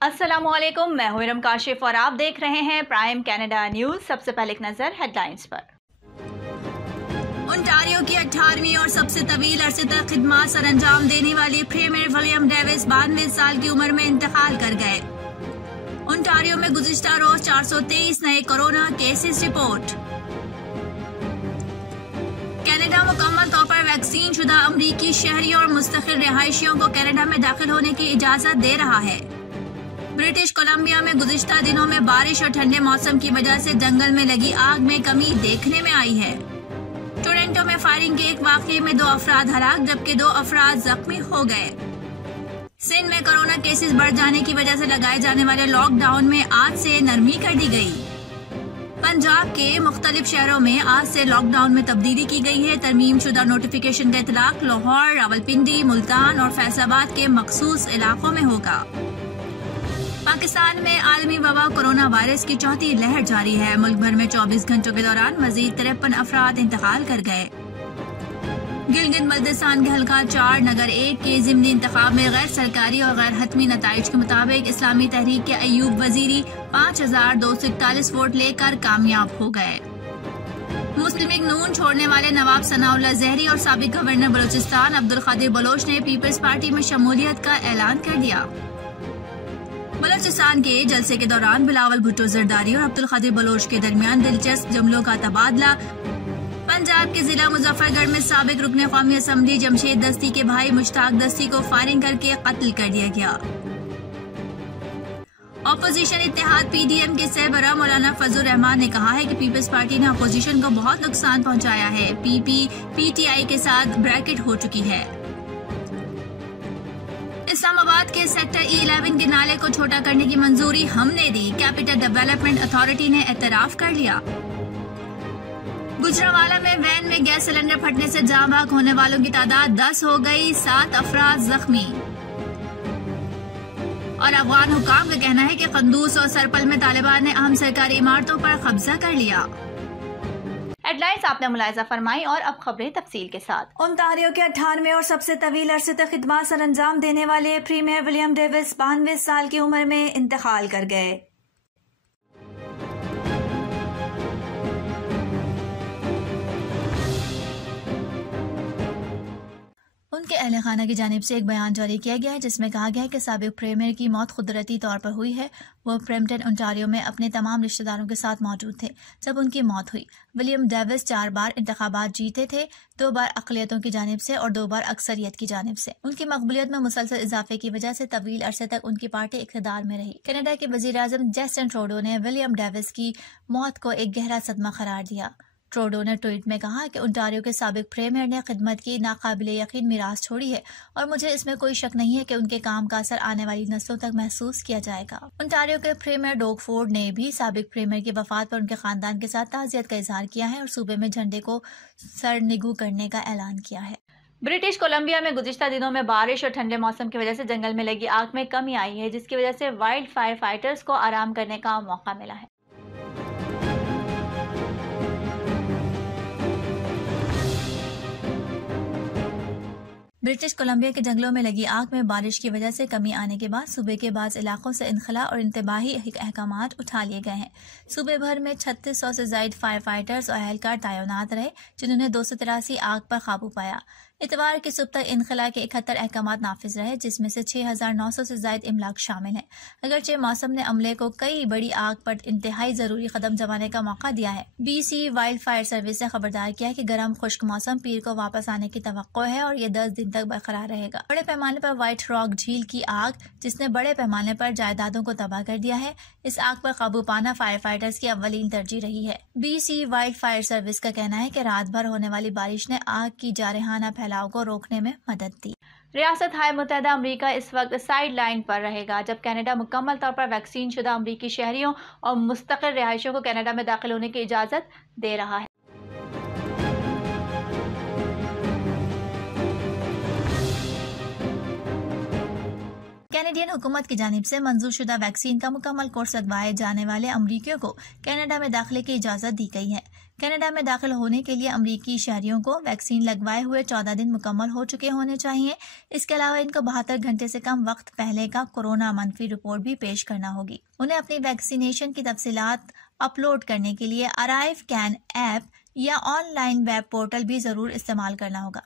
अस्सलामुअलैकुम, मैं हूं इरम काशिफ और आप देख रहे हैं प्राइम कनाडा न्यूज़। सबसे पहले एक नजर हेडलाइंस पर। ओंटारियो की 18वीं और सबसे तवील अरसे तक खिदमत सर अंजाम देने वाले प्रीमियर विलियम डेविस 92 साल की उम्र में इंतकाल कर गए। ओंटारियो में गुज़िश्ता रोज 423 नए कोरोना केसेस रिपोर्ट। कनाडा मुकम्मल तौर पर वैक्सीन शुदा अमरीकी शहरियों और मुस्तकिल रिहायशियों को कनाडा में दाखिल होने की इजाजत दे रहा है। ब्रिटिश कोलंबिया में गुज़िश्ता दिनों में बारिश और ठंडे मौसम की वजह से जंगल में लगी आग में कमी देखने में आई है। टोरंटो में फायरिंग के एक वाकये में 2 अफराद हलाक जबकि 2 अफराद जख्मी हो गए। सिंध में कोरोना केसेस बढ़ जाने की वजह से लगाए जाने वाले लॉकडाउन में आज से नरमी कर दी गई। पंजाब के मुख्तलिफ शहरों में आज से लॉकडाउन में तब्दीली की गई है। तरमीम शुदा नोटिफिकेशन का इतलाक लाहौर, रावलपिंडी, मुल्तान और फैसलाबाद के मखसूस इलाकों में होगा। पाकिस्तान में आलमी वबा कोरोना वायरस की चौथी लहर जारी है। मुल्क भर में 24 घंटों के दौरान मजीद 53 अफराद इंतकाल कर गए। गिलगित बल्तिस्तान के हल्का 4 नगर 1 के ज़िमनी इंतखाब में गैर सरकारी और गैर हतमी नताइज के मुताबिक इस्लामी तहरीक के अयूब वजीरी 5241 वोट लेकर कामयाब हो गए। मुस्लिम लीग नून छोड़ने वाले नवाब सनाउल्लाह जहरी और साबिक गवर्नर बलूचिस्तान अब्दुल कादिर बलोच ने पीपल्स पार्टी में शमूलियत का ऐलान कर दिया। बलूचिस्तान के जलसे के दौरान बिलावल भुट्टो जरदारी और अब्दुल कादिर बलोच के दरमियान दिलचस्प जुमलों का तबादला। पंजाब के जिला मुजफ्फरगढ़ में साबिक रुकने कौमी असम्बली जमशेद दस्ती के भाई मुश्ताक दस्ती को फायरिंग करके कत्ल कर दिया गया। अपोजिशन इत्तेहाद पीडीएम के सरबराह मौलाना फजल रहमान ने कहा है कि पीपल्स पार्टी ने अपोजिशन को बहुत नुकसान पहुंचाया है। पीपी पीटीआई के साथ ब्रैकेट हो चुकी है। इस्लामाबाद के सेक्टर E11 के नाले को छोटा करने की मंजूरी हमने दी। कैपिटल डेवलपमेंट अथॉरिटी ने एतराफ कर लिया। गुजरांवाला में वैन में गैस सिलेंडर फटने से जाँ भाग होने वालों की तादाद 10 हो गई, 7 अफराद जख्मी। और अफगान हुकाम का कहना है कि कंदूज और सरपल में तालिबान ने अहम सरकारी इमारतों पर कब्जा कर लिया। हेडलाइंस आपने मुलाहिजा फरमाई और अब खबरें तफसील के साथ। ओंटारियो के 18वें और सबसे तवील अरसे तक खिदमत सर अंजाम देने वाले प्रीमियर विलियम डेविस 92 साल की उम्र में इंतकाल कर गए। उनके अहले खाना की जानिब से एक बयान जारी किया गया है जिसमें कहा गया है कि साबिक प्रीमियर की मौत कुदरती तौर पर हुई है। वो ब्रैम्पटन ओंटारियो में अपने तमाम रिश्तेदारों के साथ मौजूद थे जब उनकी मौत हुई। विलियम डेविस 4 बार इंतखाबात जीते थे, 2 बार अक़लियतों की जानिब से और 2 बार अक्सरियत की जानिब से। उनकी मकबूलियत में मुसलसल इजाफे की वजह से तवील अरसे तक उनकी पार्टी इक़्तिदार में रही। कनाडा के वज़ीर आज़म जस्टिन ट्रूडो ने विलियम डेविस की मौत को एक गहरा सदमा करार दिया। ट्रूडो ने ट्वीट में कहा कि ओंटारियो के साबिक प्रीमियर ने खिदमत की नाकाबिल यकीन मीरास छोड़ी है और मुझे इसमें कोई शक नहीं है कि उनके काम का असर आने वाली नस्लों तक महसूस किया जाएगा। ओंटारियो के प्रीमियर डॉग फोर्ड ने भी साबिक प्रीमियर की वफात पर उनके खानदान के साथ ताज़ियत का इजहार किया है और सूबे में झंडे को सरनिगू करने का ऐलान किया है। ब्रिटिश कोलंबिया में गुज़िश्ता दिनों में बारिश और ठंडे मौसम की वजह से जंगल में लगी आग में कमी आई है, जिसकी वजह से वाइल्ड फायर फाइटर्स को आराम करने का मौका मिला है। ब्रिटिश कोलंबिया के जंगलों में लगी आग में बारिश की वजह से कमी आने के बाद सूबे के बाज़ इलाकों से इनखला और इंतबाही अहकामात उठा लिए गए हैं। सूबे भर में 3600 से ज़ायद फायर फाइटर्स और एहलकार तैनात रहे जिन्होंने 283 आग पर काबू पाया। इतवार की सुबह तक इनखला के 71 अहकामात नाफिज रहे जिसमें से 6900 से ज़ायद इमलाक शामिल हैं। अगरचे मौसम ने अमले को कई बड़ी आग पर इंतहाई ज़रूरी कदम जमाने का मौका दिया है। BC वाइल्ड फायर सर्विस ने खबरदार किया है कि गर्म खुश्क मौसम पीर को वापस आने की तवक्को है और ये 10 दिन तक बरकरार रहेगा। बड़े पैमाने पर व्हाइट रॉक झील की आग जिसने बड़े पैमाने पर जायदादों को तबाह कर दिया है, इस आग पर काबू पाना फायर फाइटर्स की अव्वलीन तरजीह रही है। BC वाइल्ड फायर सर्विस का कहना है कि रात भर होने वाली बारिश ने आग की जारहाना फैलाव को रोकने में मदद दी। रियासत हाय मुत्तहदा अमरीका इस वक्त साइड लाइन पर रहेगा जब कनाडा मुकम्मल तौर पर वैक्सीन शुदा अमरीकी शहरियों और मुस्तकिल रिहायशियों को कनाडा में दाखिल होने की इजाज़त दे रहा है। कैनेडियन हुकूमत की जानिब से मंजूर शुदा वैक्सीन का मुकम्मल कोर्स लगवाए जाने वाले अमरीकियों को कनाडा में दाखिले की इजाज़त दी गई है। कनाडा में दाखिल होने के लिए अमरीकी शहरियों को वैक्सीन लगवाए हुए 14 दिन मुकम्मल हो चुके होने चाहिए। इसके अलावा इनको 72 घंटे से कम वक्त पहले का कोरोना मनफी रिपोर्ट भी पेश करना होगी। उन्हें अपनी वैक्सीनेशन की तफसीलात अपलोड करने के लिए अराइव कैन ऐप या ऑनलाइन वेब पोर्टल भी जरूर इस्तेमाल करना होगा।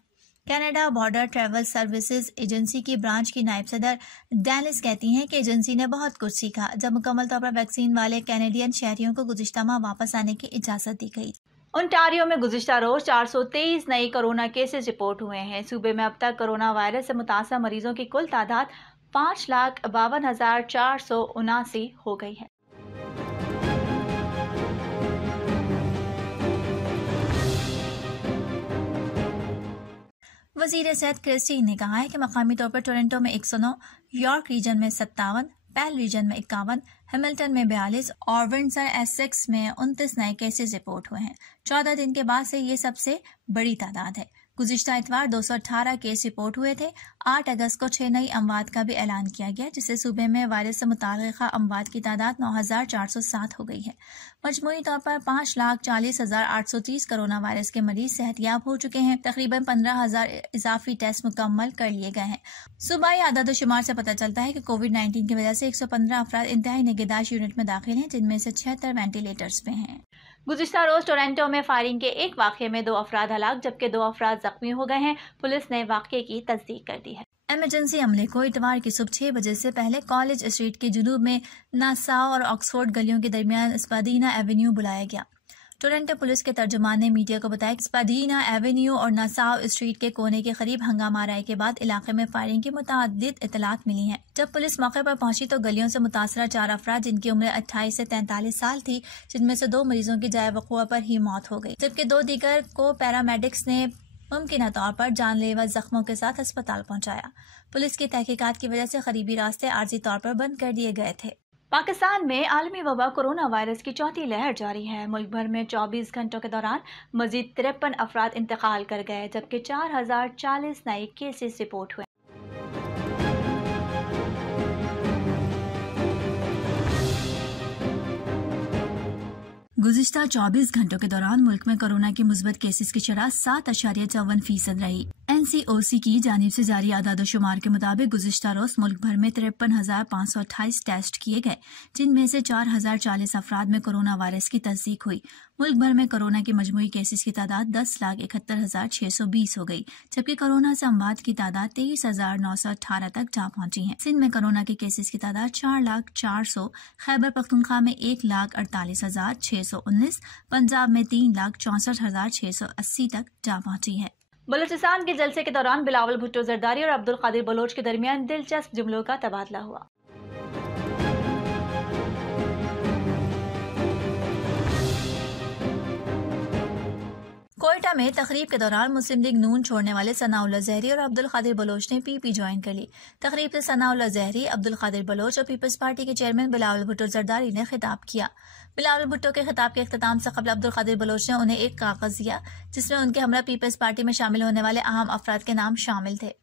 Canada border travel services agency की ब्रांच की नायब सदर डेनिस कहती हैं कि एजेंसी ने बहुत कुछ सीखा जब मुकम्मल तौर पर वैक्सीन वाले कैनेडियन शहरियों को गुज़िश्ता माह वापस आने की इजाज़त दी गई। ओंटारियो में गुज़िश्ता रोज 423 नई कोरोना केसेस रिपोर्ट हुए हैं। सूबे में अब तक कोरोना वायरस से मुतासर मरीजों की कुल तादाद 5,52,479 हो गई है। वज़ीर सेहत क्रिस्टीन ने कहा है कि मकामी तौर पर टोरंटो में 109, यॉर्क रीजन में 57, पेल रीजन में 51, हैमिल्टन में 42 और विंडसर एसेक्स में 29 नए केसेस रिपोर्ट हुए हैं। 14 दिन के बाद से ये सबसे बड़ी तादाद है। गुज़िश्ता इतवार 218 केस रिपोर्ट हुए थे। 8 अगस्त को 6 नई अमवात का भी ऐलान किया गया, जिससे सूबे में वायरस से मुताल्लिक़ा अमवात की तादाद 9,407 हो गई है। मजमूई तौर पर 5,40,830 कोरोना वायरस के मरीज सेहतयाब हो चुके हैं। तकरीबन 15,000 इजाफी टेस्ट मुकम्मल कर लिए गए हैं। सूबाई आदाद-ओ-शुमार से पता चलता है कि कोविड-19 की वजह से 115 अफराद इंतहाई निगहदाश्त यूनिट में दाखिल हैं, जिनमें से 76 वेंटिलेटर्स पे हैं। गुज़िश्ता रोज टोरंटो में फायरिंग के एक वाक़ये में 2 अफराद हलाक जबकि 2 अफराद जख्मी हो गए हैं। पुलिस ने वाक़ये की तस्दीक कर दी है। इमरजेंसी अमले को इतवार की सुबह 6 बजे से पहले कॉलेज स्ट्रीट के जुनूब में नासाओ और ऑक्सफोर्ड गलियों के दरमियान स्पादीना एवेन्यू बुलाया गया। टोरंटो पुलिस के तर्जुमान ने मीडिया को बताया कि स्पादीना एवेन्यू और नासाओ स्ट्रीट के कोने के करीब हंगामा राय के बाद इलाके में फायरिंग की मुतअद्दिद इतलात मिली हैं। जब पुलिस मौके पर पहुंची तो गलियों से मुतासरा 4 अफराद जिनकी उम्र 28 से 43 साल थी, जिनमें से 2 मरीजों की जाए वक़ुआ पर ही मौत हो गई, जबकि 2 दीगर को पैरामेडिक्स ने मुमकिन तौर पर जानलेवा जख्मों के साथ अस्पताल पहुंचाया। पुलिस की तहकीकात की वजह से करीबी रास्ते आर्जी तौर पर बंद कर दिए गए थे। पाकिस्तान में आलमी वबा कोरोना वायरस की चौथी लहर जारी है। मुल्क भर में 24 घंटों के दौरान मजीद 53 अफराद इंतकाल कर गए जबकि 4,040 नए केसेस रिपोर्ट हुए। गुज़िश्ता 24 घंटों के दौरान मुल्क में कोरोना के मुस्बत केसेस की शरह 7.54% रही। NCOC की जानिब से जारी आदाद-ओ-शुमार के मुताबिक गुज़िश्ता रोज मुल्क भर में 53,528 टेस्ट किए गए, जिनमें से 4,040 अफराद में कोरोना वायरस की तस्दीक हुई। मुल्क भर में कोरोना के मजमूई केसेस की तादाद 10,71,620 हो गई, जबकि कोरोना से अमवात की तादाद 23,918 तक जा पहुंची है। सिंध में कोरोना के केसेस की तादाद 4,04,000, खैबर पख्तूनख्वा में 1,48,619, पंजाब में 3,64,680 तक जा पहुंची है। बलूचिस्तान के जलसे के दौरान बिलावल भुट्टो जरदारी और अब्दुल कादिर बलोच के दरमियान दिलचस्प जुमलों का तबादला हुआ। कोयटा में तकरीब के दौरान मुस्लिम लीग नून छोड़ने वाले सनाउल्लाह ज़हरी और अब्दुल कादिर बलोच ने पीपी ज्वाइन कर ली। तकरीब से सनाउल्लाह ज़हरी, अब्दुल कादिर बलोच और पीपल्स पार्टी के चेयरमैन बिलावल भुट्टो जरदारी ने खिताब किया। बिलावल भुट्टो के खिताब के इख्तिताम से कबल अब्दुल कादिर बलोच ने उन्हें एक कागज दिया जिसमें उनके हमरा पीपल्स पार्टी में शामिल होने वाले अहम अफराद के नाम शामिल थे।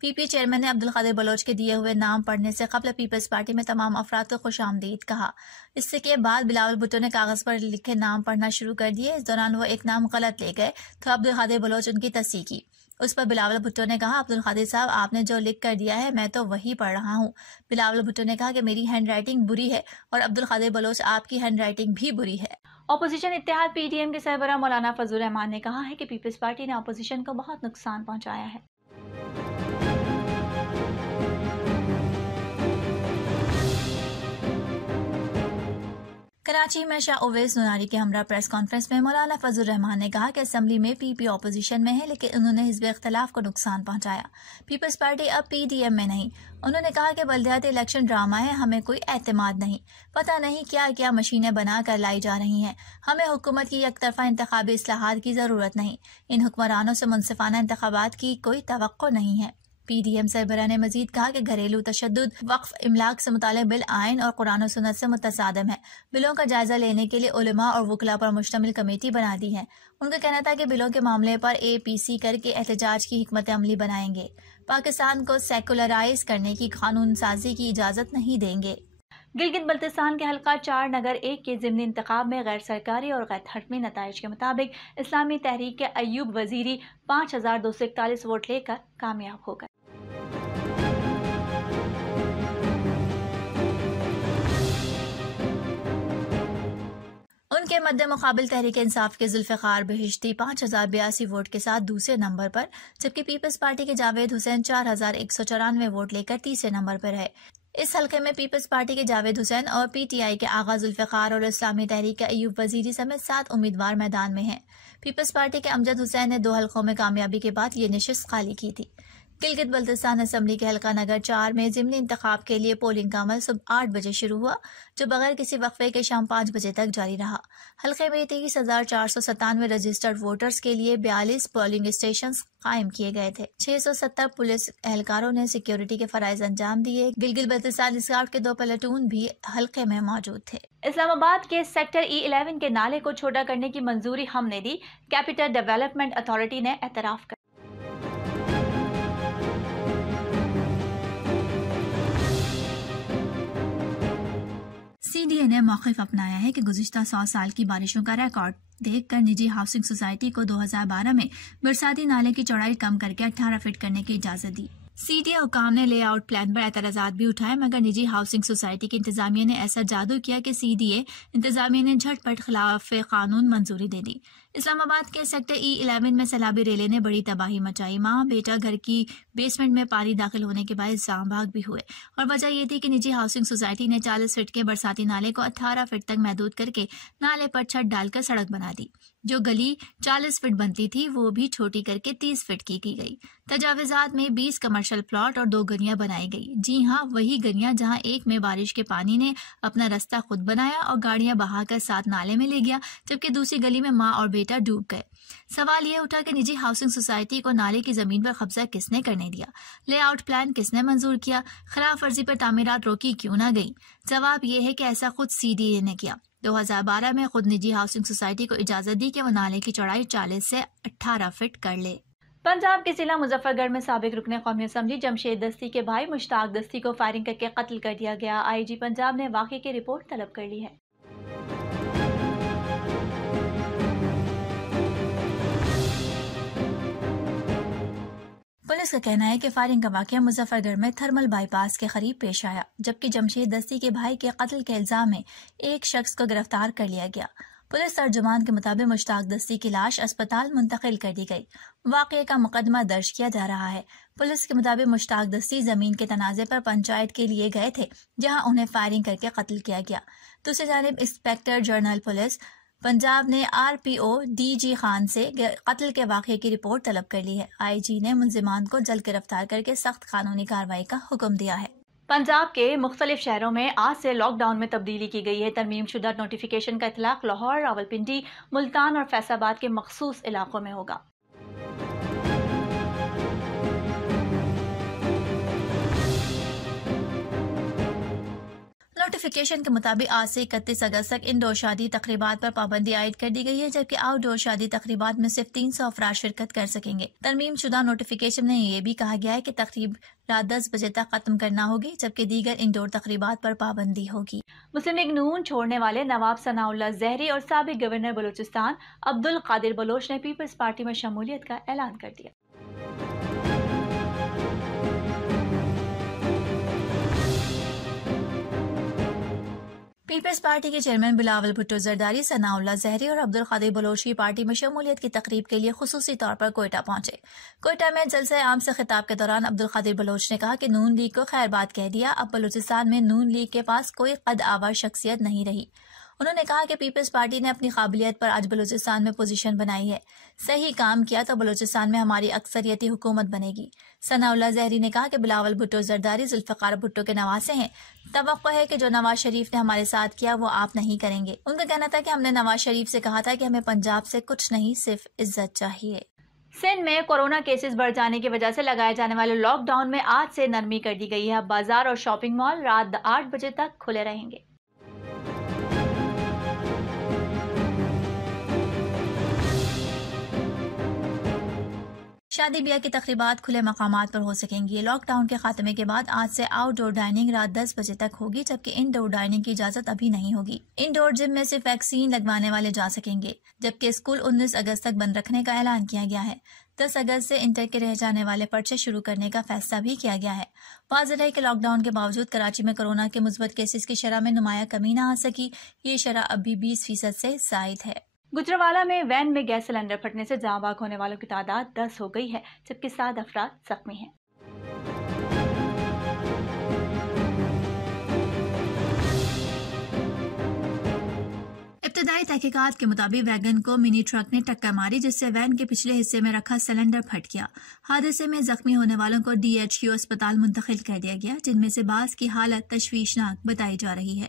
पीपी चेयरमैन ने अब्दुल कादिर बलोच के दिए हुए नाम पढ़ने से कबल पीपल्स पार्टी में तमाम अफराद को खुशामदीद कहा। इससे के बाद बिलावल भुट्टो ने कागज पर लिखे नाम पढ़ना शुरू कर दिए। इस दौरान वो एक नाम गलत ले गए तो अब्दुल कादिर बलोच उनकी तस्दीक की। उस पर बिलावल भुट्टो ने कहा, अब्दुल कादिर साहब, आपने जो लिख कर दिया है मैं तो वही पढ़ रहा हूँ। बिलावल भुट्टो ने कहा कि मेरी हैंड राइटिंग बुरी है और अब्दुल कादिर बलोच आपकी हैंड राइटिंग भी बुरी है। अपोजिशन इत्तेहाद PDM के सरबराह मौलाना फजल रहमान ने कहा है कि पीपल्स पार्टी ने अपोजिशन को बहुत नुकसान पहुँचाया है। कराची में शाह उवैस नुरानी के हमरा प्रेस कॉन्फ्रेंस में मौलाना फजल रहमान ने कहा कि असेंबली में पीपी ऑपोजिशन में है, लेकिन उन्होंने हिज़्ब इख्तिलाफ को नुकसान पहुंचाया। पीपल्स पार्टी अब PDM में नहीं। उन्होंने कहा कि बल्दियाती इलेक्शन ड्रामा है, हमें कोई एतमाद नहीं, पता नहीं क्या क्या मशीनें बना कर लाई जा रही हैं। हमें हुकूमत की एकतरफा इंतखाबी इस्लाहात की जरूरत नहीं। इन हुक्मरानों से मुनसिफाना इंतखाबात की कोई तवक्को नहीं है। PDM सरबराह ने मजीद कहा कि घरेलू तशद्दुद, वक्फ, इमलाक से मुतालिक बिल आइन और कुरान और सुन्नत से मुतसादम है। बिलों का जायजा लेने के लिए उलमा और वकला पर मुश्तमिल कमेटी बना दी है। उनका कहना था कि बिलों के मामले पर APC करके एहतजाज की हिकमत अमली बनाएंगे। पाकिस्तान को सेकुलराइज करने की कानून साजी की इजाजत नहीं देंगे। गिलगित बल्तिस्तान के हल्का 4 नगर 1 के ज़िमनी इंतखाब में गैर सरकारी और गैर हतमी नताइज के मुताबिक इस्लामी तहरीक के अयूब वजीरी 5241 वोट लेकर कामयाब हो गए। उनके मद्दे मुकाबिल तहरीक इंसाफ के जुल्फ़िकार बहिश्ती 5082 वोट के साथ दूसरे नंबर पर, जबकि पीपल्स पार्टी के जावेद हुसैन 4194 वोट लेकर तीसरे नंबर पर है। इस हल्के में पीपल्स पार्टी के जावेद हुसैन और पीटीआई के आगा जुल्फ़िकार और इस्लामी तहरीक के अयूब वजीरी समेत 7 उम्मीदवार मैदान में हैं। पीपल्स पार्टी के अमजद हुसैन ने 2 हल्कों में कामयाबी के बाद ये नशिस्त खाली की थी। गिलगित बल्तिस्तान असम्बली के हल्का नगर 4 में ज़िमनी इंतखाब के लिए पोलिंग का अमल सुबह 8 बजे शुरू हुआ, जो बगैर किसी वक्फे के शाम 5 बजे तक जारी रहा। हल्के में 23,497 रजिस्टर्ड वोटर्स के लिए 42 पोलिंग स्टेशन कायम किए गए थे। 670 पुलिस एहलकारों ने सिक्योरिटी के फराइज अंजाम दिए। गिलगित बल्तिस्तान स्काउट के 2 प्लाटून भी हल्के में मौजूद थे। इस्लामाबाद के सेक्टर E11 के नाले को छोटा करने की मंजूरी हमने दी, कैपिटल डेवलपमेंट अथॉरिटी ने एतराफ कर। सीडीए ने मौक़िफ़ अपनाया है कि गुज़िश्ता 100 साल की बारिशों का रिकॉर्ड देखकर निजी हाउसिंग सोसाइटी को 2012 में बरसाती नाले की चौड़ाई कम करके 18 फीट करने की इजाज़त दी। सीडीए हुकाम ने लेआउट प्लान पर एतराज़ात भी उठाए, मगर निजी हाउसिंग सोसाइटी की इंतजामिया ने ऐसा जादू किया कि सीडीए इंतजामिया ने झटपट खिलाफ कानून मंजूरी दे दी। इस्लामाबाद के सेक्टर E11 में सैलाबी रेले ने बड़ी तबाही मचाई। माँ बेटा घर की बेसमेंट में पानी दाखिल होने के बाद जाम भाग भी हुए, और वजह यह थी कि निजी हाउसिंग सोसाइटी ने 40 फीट के बरसाती नाले को 18 फीट तक महदूद करके नाले पर छत डालकर सड़क बना दी। जो गली 40 फीट बनती थी वो भी छोटी करके 30 फीट की गई। तजावीज़ात में 20 कमर्शियल प्लॉट और 2 गलियां बनाई गई। जी हाँ, वही गलियां जहां एक में बारिश के पानी ने अपना रास्ता खुद बनाया और गाड़ियां बहाकर साथ नाले में ले गया, जबकि दूसरी गली में माँ और बेटा डूब गए। सवाल यह उठा कि निजी हाउसिंग सोसाइटी को नाले की जमीन पर कब्जा किसने करने दिया, लेआउट प्लान किसने मंजूर किया, खिलाफ वर्जी पर तामीरात रोकी क्यों ना गई। जवाब यह है कि ऐसा खुद सीडीए ने किया। 2012 में खुद निजी हाउसिंग सोसाइटी को इजाजत दी कि वो नाले की चौड़ाई 40 से 18 फीट कर ले। पंजाब के जिला मुजफ्फरगढ़ में साबिक रुकने कौमी असम्बली जमशेद दस्ती के भाई मुश्ताक दस्ती को फायरिंग करके कत्ल कर दिया गया। आईजी पंजाब ने वाक़े की रिपोर्ट तलब कर ली है। पुलिस का कहना है कि फायरिंग का वाकया मुजफ्फरगढ़ में थर्मल बाईपास के करीब पेश आया, जबकि जमशेद दस्ती के भाई के कत्ल के इल्जाम में एक शख्स को गिरफ्तार कर लिया गया। पुलिस तर्जुमान के मुताबिक मुश्ताक दस्ती की लाश अस्पताल मुंतकिल कर दी गई। वाकये का मुकदमा दर्ज किया जा रहा है। पुलिस के मुताबिक मुश्ताक दस्ती जमीन के तनाज़े पर पंचायत के लिए गए थे, जहां उन्हें फायरिंग करके कत्ल किया गया। दूसरी जानिब इंस्पेक्टर जनरल पुलिस पंजाब ने RPO DG खान से कत्ल के वाकये की रिपोर्ट तलब कर ली है। IG ने मुल्जिमान को जल्द गिरफ्तार करके सख्त कानूनी कार्रवाई का हुक्म दिया है। पंजाब के मुख्तलिफ शहरों में आज से लॉकडाउन में तब्दीली की गई है। तरमीम शुदा नोटिफिकेशन का इतलाक लाहौर, रावलपिंडी, मुल्तान और फैसलाबाद के मखसूस इलाकों में होगा। नोटिफिकेशन के मुताबिक आज से 31 अगस्त तक इंडोर शादी तकरीबात पर पाबंदी आयद कर दी गई है, जबकि आउटडोर शादी तकरीबात में सिर्फ 300 अफराद शिरकत कर सकेंगे। तरमीम शुदा नोटिफिकेशन में ये भी कहा गया है कि तकरीब रात 10 बजे तक खत्म करना होगी, जबकि दीगर इंडोर तकरीबात पर पाबंदी होगी। मुस्लिम लीग नून छोड़ने वाले नवाब सनाउल्लाह जहरी और साबिक गवर्नर बलूचिस्तान अब्दुल कादिर बलोच ने पीपल्स पार्टी में शमूलियत का ऐलान कर दिया। पीपल्स पार्टी के चेयरमैन बिलावल भुट्टो जरदारी, सनाउल्लाह जहरी और अब्दुल कादिर बलोच की पार्टी में शमूलियत की तकरीब के लिए खुसूसी तौर पर कोयटा पहुंचे। कोयटा में जलसे आम से खिताब के दौरान अब्दुल कादिर बलोच ने कहा कि नून लीग को खैर बात कह दिया, अब बलूचिस्तान में नून लीग के पास कोई कद आवर शख्सियत नहीं रही। उन्होंने कहा कि पीपल्स पार्टी ने अपनी काबिलियत पर आज बलूचिस्तान में पोजीशन बनाई है। सही काम किया तो बलूचिस्तान में हमारी अक्सरियती हुकूमत बनेगी। सनाउल्लाह जहरी ने कहा कि बिलावल भुट्टो जरदारी जुल्फ़िकार भुट्टो के नवासे हैं। तवक्को है कि जो नवाज शरीफ ने हमारे साथ किया वो आप नहीं करेंगे। उनका कहना था कि हमने नवाज शरीफ से कहा था कि हमें पंजाब से कुछ नहीं, सिर्फ इज्जत चाहिए। सिंध में कोरोना केसेस बढ़ जाने की वजह से लगाए जाने वाले लॉकडाउन में आज से नरमी कर दी गई है। अब बाजार और शॉपिंग मॉल रात 8 बजे तक खुले रहेंगे। शादी ब्याह की तकरीबात खुले मकामात पर हो सकेंगी। लॉकडाउन के खात्मे के बाद आज से आउटडोर डाइनिंग रात 10 बजे तक होगी, जबकि इनडोर डाइनिंग की इजाजत अभी नहीं होगी। इनडोर जिम में सिर्फ वैक्सीन लगवाने वाले जा सकेंगे, जबकि स्कूल 19 अगस्त तक बंद रखने का ऐलान किया गया है। 10 अगस्त से इंटर के रह जाने वाले पर्चे शुरू करने का फैसला भी किया गया है। वाज़ेह है कि लॉकडाउन के बावजूद कराची में कोरोना के मुस्बत केसेस की शरह में नुमाया कमी न आ सकी। ये शरह अब भी 20% से ज़ायद है। गुजरावाला में वैन में गैस सिलेंडर फटने से जाँ बाग होने वालों की तादाद 10 हो गई है, जबकि 7 अफराद जख्मी हैं। इब्तदाई तहकीकात के मुताबिक वैगन को मिनी ट्रक ने टक्कर मारी, जिससे वैन के पिछले हिस्से में रखा सिलेंडर फट गया। हादसे में जख्मी होने वालों को DHQ अस्पताल मुंतकिल कर दिया गया, जिनमें से बास की हालत तशवीशनाक बताई जा रही है।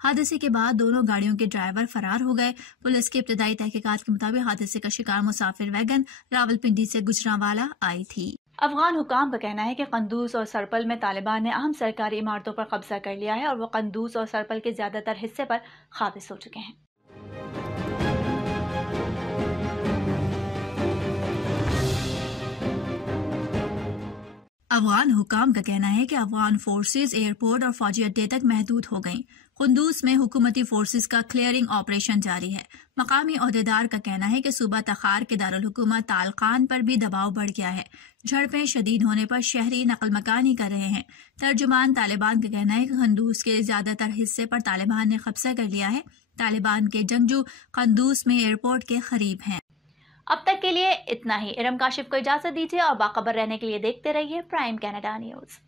हादसे के बाद दोनों गाड़ियों के ड्राइवर फरार हो गए। पुलिस की इब्तदाई तहकीकात के मुताबिक हादसे का शिकार मुसाफिर वैगन रावलपिंडी से गुजरांवाला आई थी। अफगान हुकाम का कहना है कि कंदूज और सरपल में तालिबान ने अहम सरकारी इमारतों पर कब्जा कर लिया है और वो कंदूज और सरपल के ज्यादातर हिस्से पर काबिज हो चुके हैं। अफगान हुकाम का कहना है कि अफगान फोर्सेज एयरपोर्ट और फौजी अड्डे तक महदूद हो गईं। कुंदूज में हुकूमती फोर्सेज का क्लियरिंग ऑपरेशन जारी है। मकामी ओहदेदार का कहना है कि सूबा तखार के दारुल हुकूमत तालकान पर भी दबाव बढ़ गया है। झड़पें शदीद होने पर शहरी नकल मकानी कर रहे हैं। तर्जुमान तालिबान का कहना है कि कंदूज के ज्यादातर हिस्से पर तालिबान ने कब्जा कर लिया है। तालिबान के जंगजू कंदूज में एयरपोर्ट के करीब हैं। अब तक के लिए इतना ही। इरम काशिफ को इजाजत दीजिए और बाखबर रहने के लिए देखते रहिए प्राइम कनाडा न्यूज।